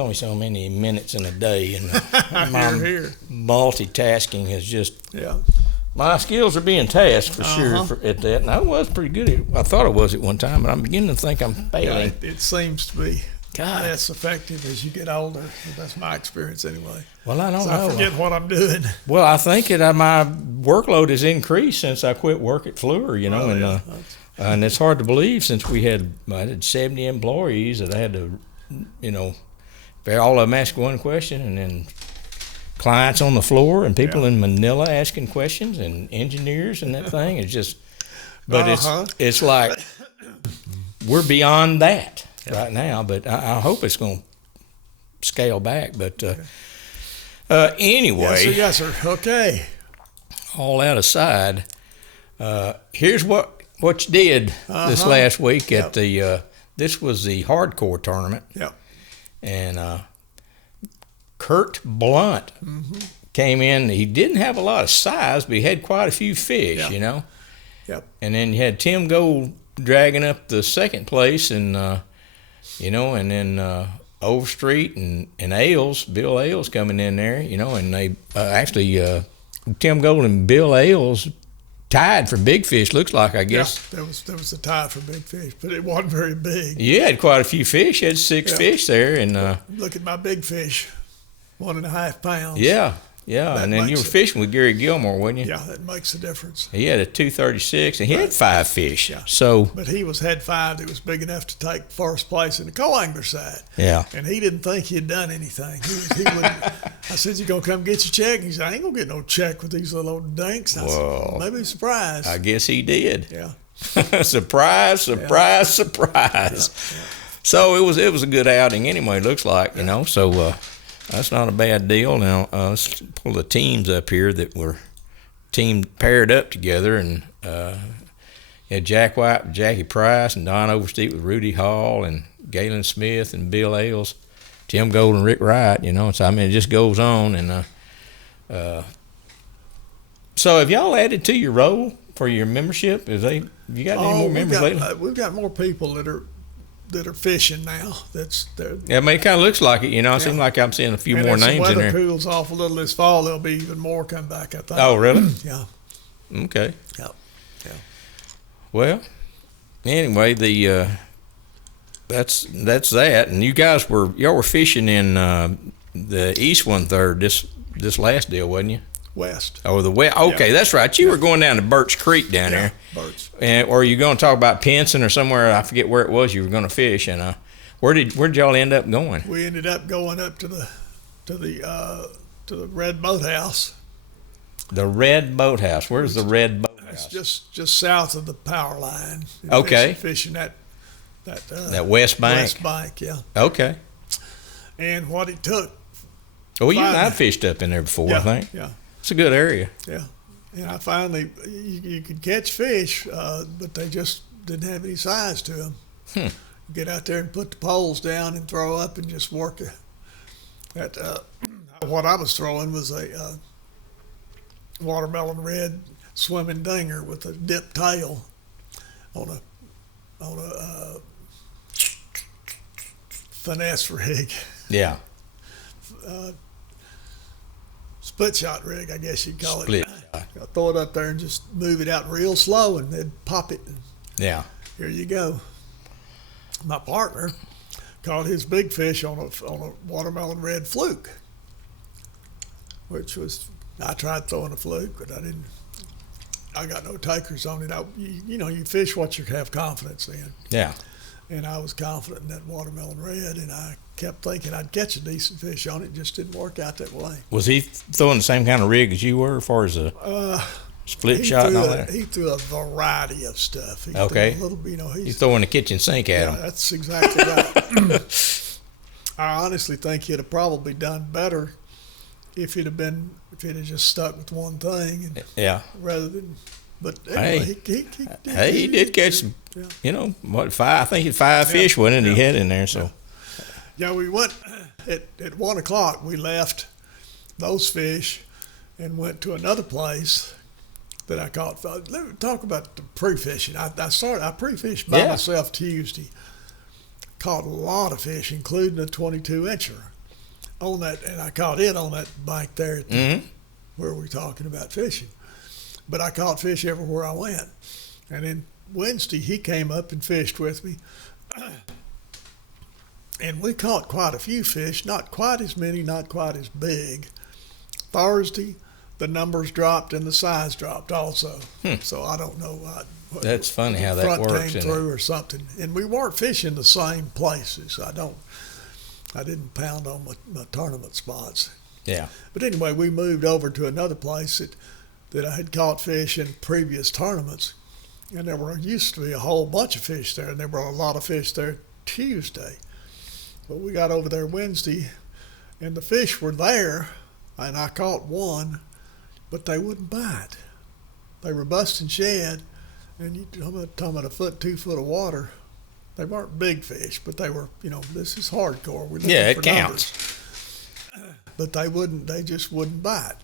only so many minutes in a day, and Here. multitasking is just. Yeah. My skills are being tasked for sure at that, and I was pretty good at it. I thought I was at one time, but I'm beginning to think I'm failing. Yeah, it seems to be God. less effective as you get older. That's my experience anyway. Well, I don't So know. I forget what I'm doing. Well, I think that my workload has increased since I quit work at Fluor, and it's hard to believe since I had 70 employees that I had to, all of them ask one question, and then clients on the floor and people in Manila asking questions and engineers and that thing. It's just, but it's like we're beyond that right now. But I hope it's going to scale back. But anyway, yes, sir. Okay. All that aside, here's what you did this last week at the. This was the hardcore tournament. Yep. And Kurt Blunt came in. He didn't have a lot of size, but he had quite a few fish, Yep. And then you had Tim Gold dragging up the second place, and and then Overstreet and Ailes, Bill Ailes coming in there, and they actually Tim Gold and Bill Ailes tied for big fish. Looks like, I guess. Yeah, there was a tie for big fish, but it wasn't very big. You had quite a few fish. You had six fish there, and look at my big fish, 1.5 pounds. Yeah. And then you were fishing with Gary Gilmore, wasn't you? Yeah, that makes a difference. He had a 236, and he had 5 fish. Yeah. So, but he had 5 that was big enough to take first place in the co-angler side. Yeah. And he didn't think he had done anything. He wouldn't. I said, "You gonna come get your check?" He said, "I ain't gonna get no check with these little old dinks." And I said, "Maybe a surprise." I guess he did. Yeah. surprise. Yeah. So it was a good outing anyway. It looks like So that's not a bad deal. Now let's pull the teams up here that were paired up together, and you had Jack White with Jackie Price, and Don Overstreet with Rudy Hall, and Galen Smith and Bill Ailes, Tim Gold and Rick Wright. So it just goes on. And so have y'all added to your roll for your membership? You got any more members lately? We've got more people that are fishing now. Yeah, I mean, it kind of looks like it. It seems like I'm seeing a few more names in there. If the weather cools off a little this fall, there'll be even more come back, I think. Oh, really? Yeah. Okay. Yeah. Well, anyway, that's that. And y'all were fishing in the East 1/3 this last deal, wasn't you? West. Oh, the west. Okay, yeah. That's right. You were going down to Birch Creek down there. Birch. Or you going to talk about Pinson or somewhere? I forget where it was. You were going to fish, and where did y'all end up going? We ended up going up to the Red Boathouse. The Red Boathouse. Where's the Red Boathouse? It's just south of the power line. Okay. Fishing that West Bank. West Bank, yeah. Okay. And what it took. Well, you and I fished up in there before, I think. Yeah. It's a good area. Yeah. And I finally, you could catch fish, but they just didn't have any size to them. Get out there and put the poles down and throw up and just work it. What I was throwing was a watermelon red swimming dinger with a dipped tail on a finesse rig. Yeah. Split shot rig, I guess you'd call Split it. shot. I throw it up there and just move it out real slow and then pop it. And yeah. Here you go. My partner caught his big fish on a watermelon red fluke, which was, I tried throwing a fluke, but I got no takers on it. You fish what you have confidence in. Yeah. And I was confident in that watermelon red, and I kept thinking I'd catch a decent fish on it. It just didn't work out that way. Was he throwing the same kind of rig as you were as far as a split shot and all that? He threw a variety of stuff. Okay. He's throwing the kitchen sink at him. That's exactly right. I honestly think he'd have probably done better if he'd have just stuck with one thing. Rather than, but anyway, he did catch some. Yeah. I think it's 5 fish, wasn't it? He had in there. So. Yeah, we went at 1:00. We left those fish and went to another place that I caught. Let me talk about the pre-fishing. I pre-fished by myself Tuesday. Caught a lot of fish, including a 22-incher. on that, and I caught it on that bank there at where we're talking about fishing. But I caught fish everywhere I went. And then Wednesday, he came up and fished with me. And we caught quite a few fish, not quite as many, not quite as big. Thursday, the numbers dropped and the size dropped also. So I don't know what That's funny how that front works. came through or something. And we weren't fishing the same places. I didn't pound on my tournament spots. Yeah. But anyway, we moved over to another place that I had caught fish in previous tournaments. And there used to be a whole bunch of fish there, and there were a lot of fish there Tuesday. But we got over there Wednesday, and the fish were there, and I caught one, but they wouldn't bite. They were busting shad, and you talking about a foot, 2 foot of water. They weren't big fish, but they were, this is hardcore. We're looking Yeah, for it counts. But they just wouldn't bite.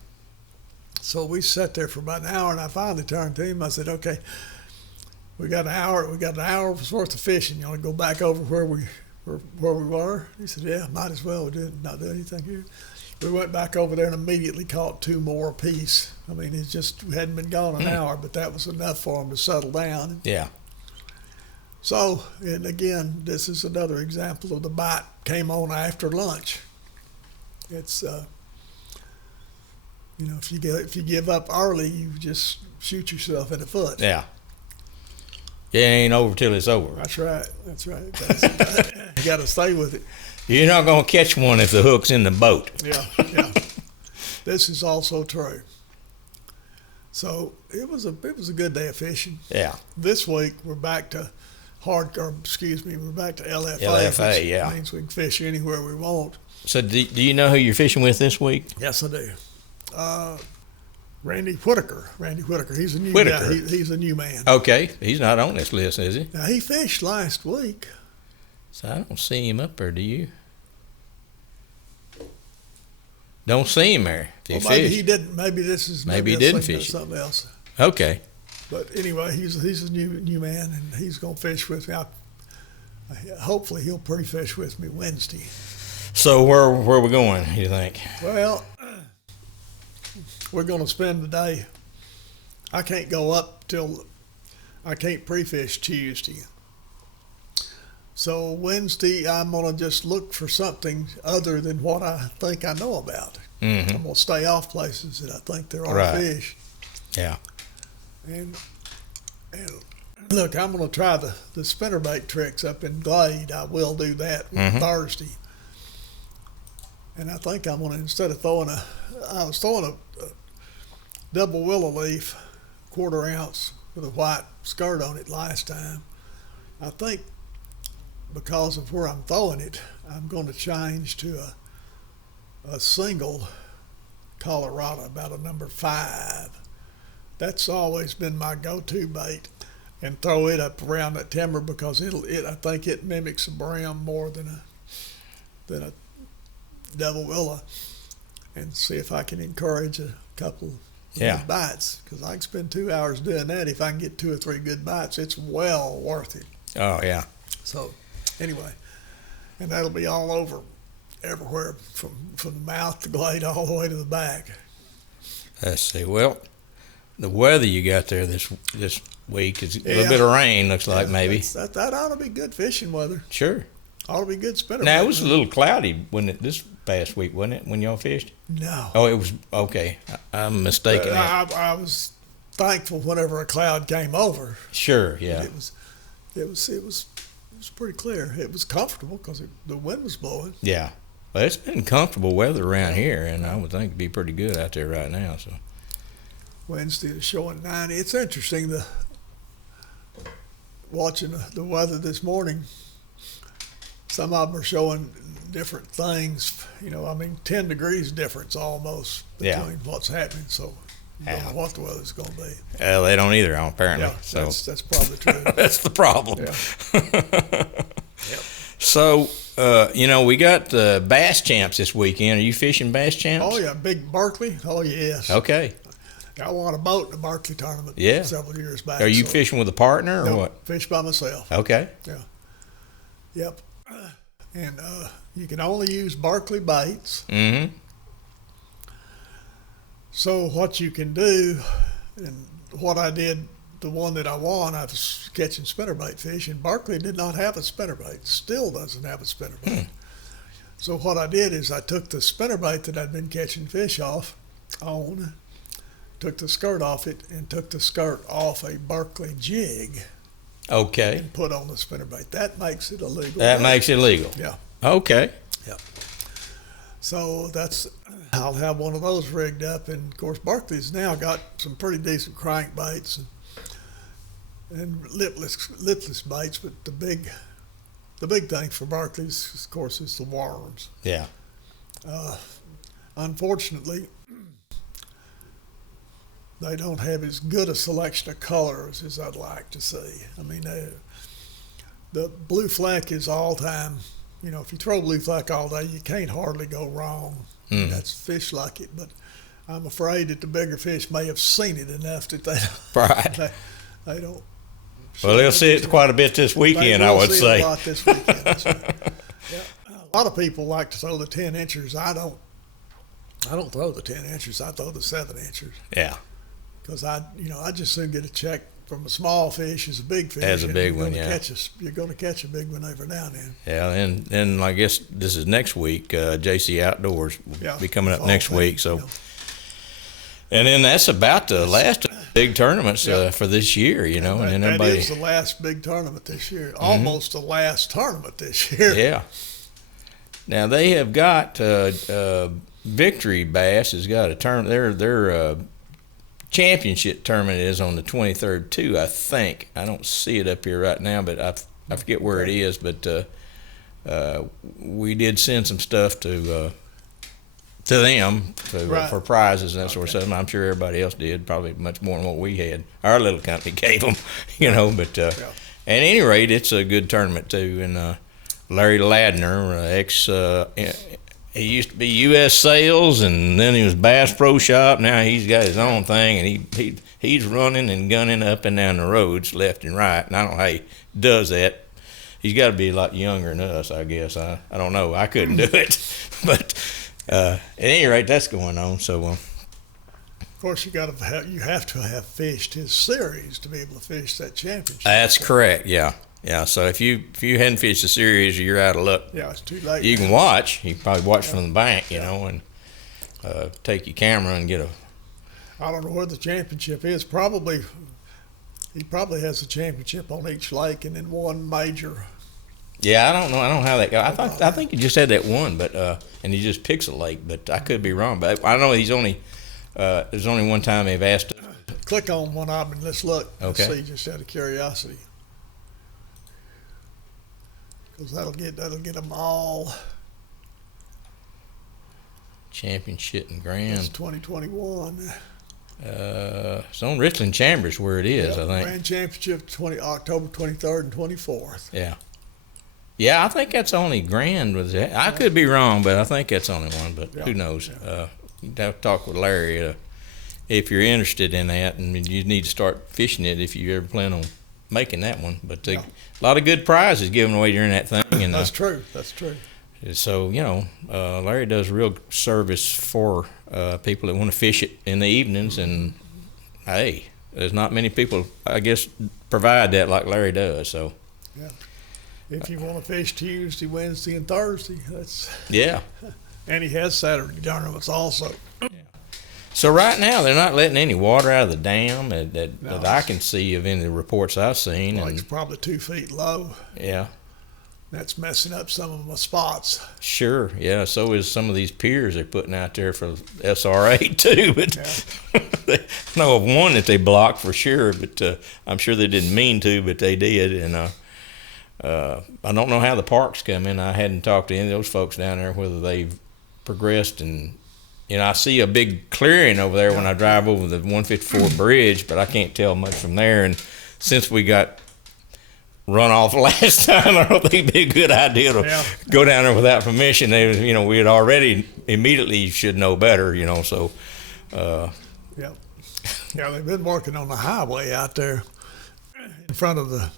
So we sat there for about an hour, and I finally turned to him. I said, "Okay, we got an hour's worth of fishing. You want to go back over where we were?" He said, "Yeah, might as well. We did not do anything here." We went back over there and immediately caught 2 more apiece. I mean, we hadn't been gone an hour, but that was enough for them to settle down. Yeah. So, and again, this is another example of the bite came on after lunch. It's if you give up early, you just shoot yourself in the foot. Yeah. It ain't over till it's over. That's right. You got to stay with it. You're not going to catch one if the hook's in the boat. Yeah. This is also true. So it was a good day of fishing. Yeah. This week we're back to we're back to LFA. LFA, which yeah. means we can fish anywhere we want. So do you know who you're fishing with this week? Yes, I do. Randy Whitaker. He's a new Whitaker. guy. He's a new man. Okay. He's not on this list, is he? Now, he fished last week. So I don't see him up there, do you? Don't see him there. Maybe he didn't. Maybe he didn't fish something else. Okay. But anyway, he's a new man, and he's going to fish with me. Hopefully, he'll pre-fish with me Wednesday. So where are we going, you think? Well, we're going to spend the day. I can't go up I can't pre-fish Tuesday. So Wednesday, I'm going to just look for something other than what I think I know about. Mm-hmm. I'm going to stay off places that I think there are Right. fish. Yeah. And look, I'm going to try the spinnerbait tricks up in Glade. I will do that Thursday. And I think I'm going to, instead of I was throwing a double willow leaf, 1/4 ounce with a white skirt on it last time. I think because of where I'm throwing it, I'm going to change to a single Colorado, about a number 5. That's always been my go-to bait, and throw it up around that timber because I think it mimics a brim more than a double willow, and see if I can encourage a couple good bites, because I can spend 2 hours doing that. If I can get 2 or 3 good bites, it's well worth it. Oh, yeah. So anyway, and that'll be all over everywhere from the mouth, the glade, all the way to the back. Let's see. Well, the weather you got there this week is a little bit of rain, looks like, maybe. That ought to be good fishing weather. Sure. Ought to be good spinner. Now, it was a little cloudy this past week, wasn't it, when y'all fished? No. Oh, it was, okay. I'm mistaken. I was thankful whenever a cloud came over. Sure, yeah. It was pretty clear. It was comfortable because the wind was blowing. Yeah. Well, it's been comfortable weather around here, and I would think it'd be pretty good out there right now. So Wednesday is showing 90. It's interesting watching the weather this morning. Some of them are showing different things. 10 degrees difference almost between what's happening. So you don't know what the weather's going to be. They don't either, apparently. Yeah, so that's probably true. that's the problem. Yeah. Yep. So, we got the bass champs this weekend. Are you fishing bass champs? Oh, yeah, big Berkley. Oh, yes. Okay. I won a boat in the Berkley tournament several years back. Are you fishing with a partner or what? Fish by myself. Okay. Yeah. Yep. and you can only use Berkley baits. Mm-hmm. So what you can do, and what I did, the one that I won, I was catching spinnerbait fish, and Berkley did not have a spinnerbait, still doesn't have a spinnerbait. So what I did is I took the spinnerbait that I'd been catching fish on, took the skirt off it, and took the skirt off a Berkley jig. Okay. And put on the spinnerbait. That makes it illegal. That makes it legal. Yeah. Okay. Yeah. So I'll have one of those rigged up, and of course Berkley's now got some pretty decent crankbaits and lipless baits, but the big thing for Berkley's, of course, is the worms. Yeah. Unfortunately, they don't have as good a selection of colors as I'd like to see. I mean, the blue fleck is all time. You know, if you throw blue fleck all day, you can't hardly go wrong. That's fish like it, but I'm afraid that the bigger fish may have seen it enough that they don't. Well, they'll see it quite a bit this weekend, I would say. A lot this weekend. Yeah. A lot of people like to throw the 10 inchers. I don't throw the 10 inchers. I throw the 7 inchers. Yeah. Because I just soon get a check from a small fish as a big fish. As a big one, yeah. You're going to catch a big one every now and then. Yeah, and then I guess this is next week. JC Outdoors will be coming up next week. So, and then that's about the last of the big tournaments for this year, you know. And then everybody. That is the last big tournament this year. Almost the last tournament this year. Yeah. Now they have got Victory Bass has got a tournament. Their championship tournament is on the 23rd too, I think. I don't see it up here right now, but I forget where it is. But we did send some stuff to them for prizes and that sort of stuff. And I'm sure everybody else did, probably much more than what we had. Our little company gave them, you know. But at any rate, it's a good tournament too. And Larry Ladner, he used to be U.S. Sales, and then he was Bass Pro Shop. Now he's got his own thing, and he's running and gunning up and down the roads left and right. And I don't know how he does that. He's got to be a lot younger than us, I guess. I don't know. I couldn't do it. But at any rate, that's going on. So, of course, you have to have fished his series to be able to fish that championship. That's correct. Yeah. Yeah, so if you hadn't fished the series, you're out of luck. Yeah, it's too late. You can watch. You can probably watch from the bank, you know, and take your camera and get a. I don't know where the championship is. He probably has a championship on each lake and then one major. Yeah, I don't know. I don't know how that goes. I think he just had that one, but and he just picks a lake. But I could be wrong. But I know there's only one time they've asked. Click on one of them and let's look. Okay. And see, just out of curiosity. Because that'll get them all. Championship and Grand. It's 2021. It's on Richland Chambers where it is, I think. Grand Championship October 23rd and 24th. Yeah. Yeah, I think that's only Grand. I could be wrong, but I think that's only one. But who knows? Yeah. You'd have to talk with Larry if you're interested in that, and you need to start fishing it if you ever plan on making that one. But a lot of good prizes given away during that thing. And That's true. So, you know, Larry does real service for people that want to fish it in the evenings. And, hey, there's not many people, I guess, provide that like Larry does. So, yeah. If you want to fish Tuesday, Wednesday, and Thursday, that's. Yeah. And he has Saturday tournaments also. Yeah. So right now they're not letting any water out of the dam that I can see of any of the reports I've seen. Well, it's probably 2 feet low. Yeah. That's messing up some of my spots. Sure, yeah. So is some of these piers they're putting out there for SRA too. But I know of one that they blocked for sure, but I'm sure they didn't mean to, but they did. And I don't know how the park's coming. I hadn't talked to any of those folks down there whether they've progressed. And you know, I see a big clearing over there when I drive over the 154 bridge, but I can't tell much from there. And since we got run off last time, I don't think it'd be a good idea to go down there without permission. We had already immediately should know better, so. Yeah, they've been working on the highway out there in front of the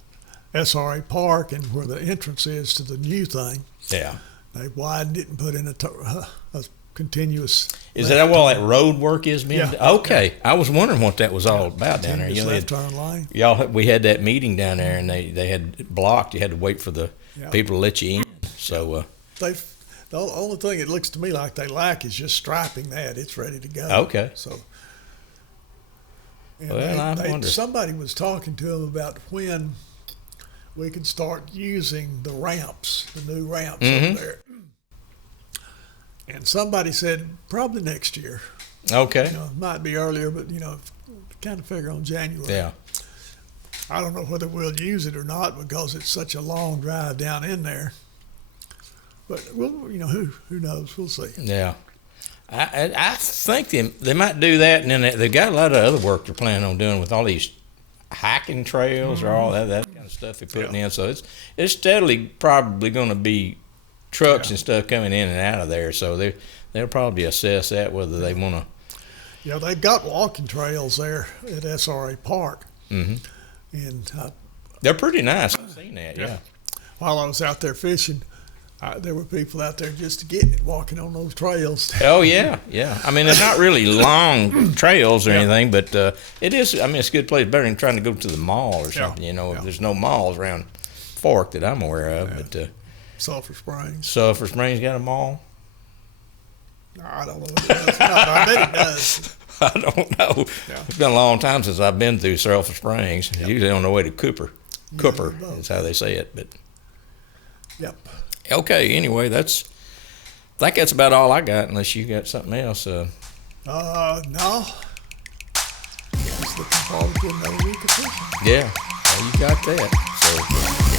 SRA park and where the entrance is to the new thing. Yeah. They widened it and put in a continuous. Is that all that road work is being done? Yeah. Okay. I was wondering what that was all about down there. Continuous left turn lane. We had that meeting down there, and they had it blocked. You had to wait for the people to let you in. So the only thing it looks to me like they lack is just striping that. It's ready to go. Okay. So. Well, somebody was talking to them about when we could start using the ramps, the new ramps over there. And somebody said probably next year. Okay. It might be earlier, but kind of figure on January. Yeah. I don't know whether we'll use it or not because it's such a long drive down in there. But who knows? We'll see. Yeah. I think they might do that, and then they've got a lot of other work they're planning on doing with all these hiking trails or all that kind of stuff they're putting in. So it's steadily probably going to be trucks and stuff coming in and out of there. So they'll probably assess that whether they want to. Yeah, they've got walking trails there at SRA Park, and they're pretty nice. I've seen that. Yeah. While I was out there fishing, there were people out there just getting it, walking on those trails. Oh yeah. I mean, they're not really long trails or anything, but it is. I mean, it's a good place. Better than trying to go to the mall or something. There's no malls around Fork that I'm aware of. But Sulphur Springs. Sulphur Springs got a mall? I don't know what it does. No, I bet it does. I don't know. Yeah. It's been a long time since I've been through Sulphur Springs. Yep. Usually on the way to Cooper. Cooper is how they say it. But Okay, anyway, I think that's about all I got, unless you got something else. No. Just looking forward to another week of fishing. Yeah, well, you got that. So